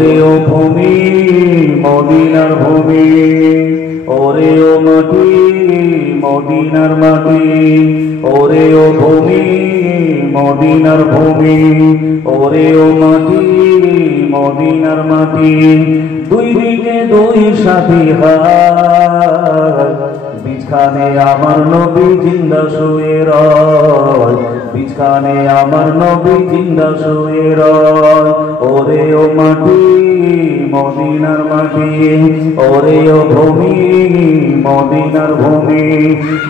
ওরে ও ভূমি মদিনার ভূমি, ওরে ও মাটি মদিনার মাটি, ওরে ও ভূমি মদিনার ভূমি, ওরে ও মাটি মদিনার মাটি। দুই দিকে দুই সাথী হাত, বিছখানে আমার নবী জিন্দা শুয়ে রয়, বিছখানে আমার নবী জিন্দা শুয়ে রয়। ওরে ও মাটি মদিনার মাটি, ওরে ও ভূমি মদিনার ভূমি,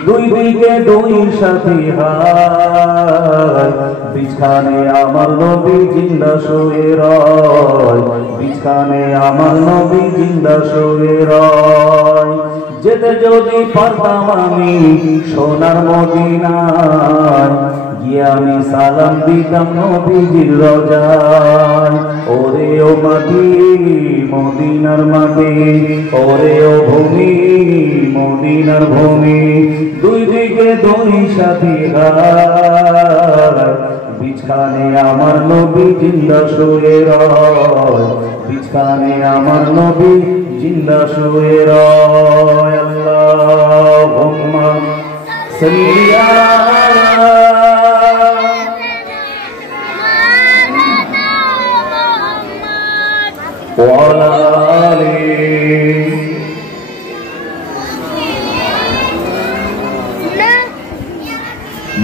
দুই দিকে দুই সাথী হাত, বিছখানে আমার নবী জিন্দা শুয়ে রয়, বিছখানে আমার নবী জিন্দা শুয়ে রয়। যেতে যদি পারতাম আমি সোনার মদিনায়, গিয়ে আমি সালাম দিতাম নবীজির রোজায়। ওরে ও মাটি মদিনার মাটি, ওরে ও ভূমি মদিনার ভূমি, দুই দিকে দুই সাথী হাত, বিছখানে আমার নবী জিন্দা শুয়ে রয়, বিছখানে আমার নবী জিন্দা শুয়ে রয়। আল্লাহুম্মা সাল্লি আলা ওয়া আলা আলি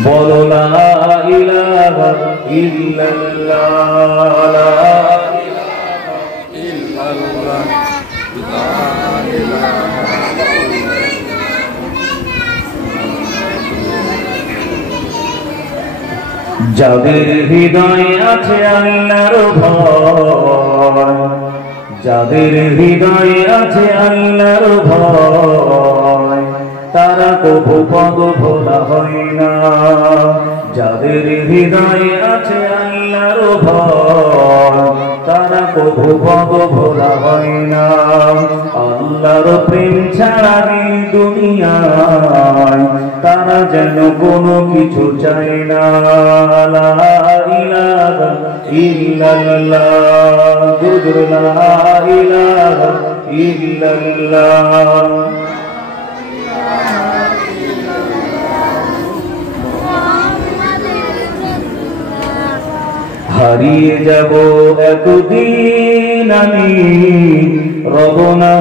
বলো লা ইলাহা ইল্লাল্লাহ, লা ইলাহা ইল্লাল্লাহ, লা ইলাহা। যাদের হৃদয়ে আছে আল্লাহর ভয়, যাদের হৃদয়ে আছে আল্লাহর ভয়, তারা কবু পদ ভোলা হয় না। যাদের হৃদয়ে আছে আল্লাহর ভয়, তারা কবু পদ ভোলা হয় না। আল্লাহর প্রেম ছাড়া এই দুনিয়ায় তারা যেন কোনো কিছু চায় না। লা ইলাহা ইল্লাল্লাহ, গুজর লা ইলাহা ইল্লাল্লাহ। হারিয়ে যাব একদিন আমি, রব না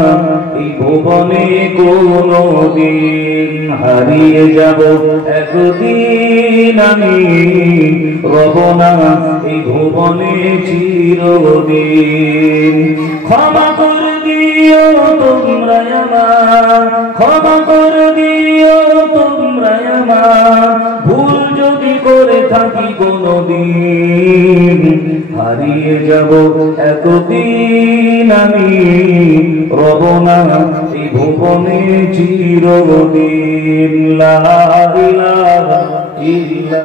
এই ভুবনে কোনদিন। হারিয়ে যাব একদিন আমি, রব না এই ভুবনে চিরদিন। ক্ষমা করে দিও তোমরা আমার, ক্ষমা করে দিও তোমরা আমার, ভুল যদি করে থাকি কোনদিন। হারিয়ে যাব একদিন আমি, রব না এই ভুবনে চিরদিন। লা ইলাহা ইল্লাল্লাহ।